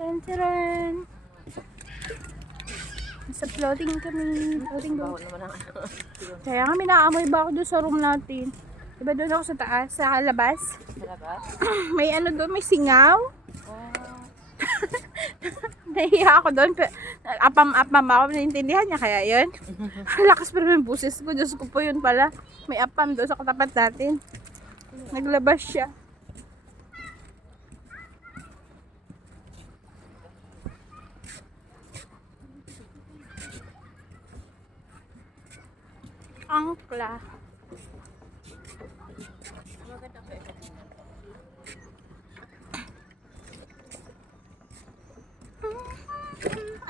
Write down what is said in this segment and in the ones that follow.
Taran! Nasa floating kami. Floating boat. Kaya kami naamoy ba ako doon sa room natin. Diba doon ako sa taas, sa labas? Sa labas? May ano doon, may singaw. Oh. Nahiya ako doon. Apam-apam ako. Naintindihan niya kaya yun? Lakas pa rin yung busis ko. Diyos ko po yun pala. May apam doon sa katapat natin. Naglabas siya. Angkla.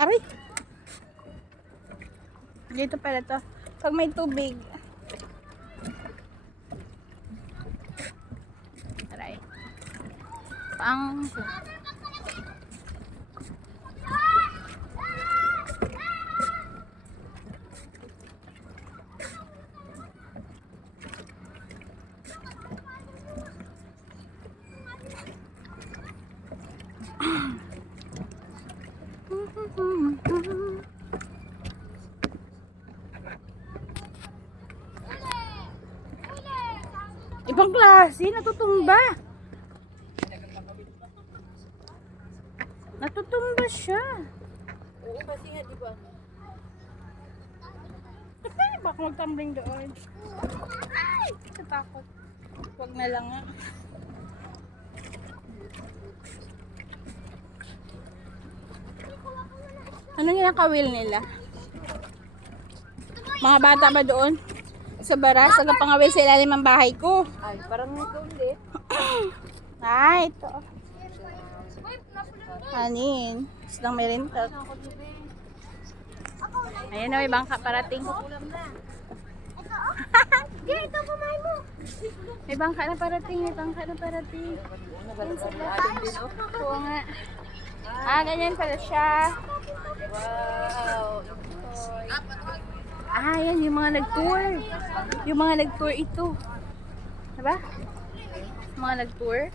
Aray! Dito pala to. Pag may tubig. Aray. Pang... Ibang klase, natutumba. Natutumba siya. Oo, kasi nga, di ba? Baka magtumbling doon. Ay! Katakot. Huwag na lang nga. Ano yung kawil nila? Mga bata ba doon? Sa baras, nagpangawil sa ilalim ng bahay ko. Ay, parang ito ulit. Ay, ito. Anin? Islang merental. Ayan na, may bangka parating. Ito, kumain mo. May bangka na parating, may bangka na parating. Oo nga. Ah, ganyan pala siya. Wow. Ah, yan, yung mga nag-tour. Yung mga nag-tour ito. Diba? Mga nag-tour.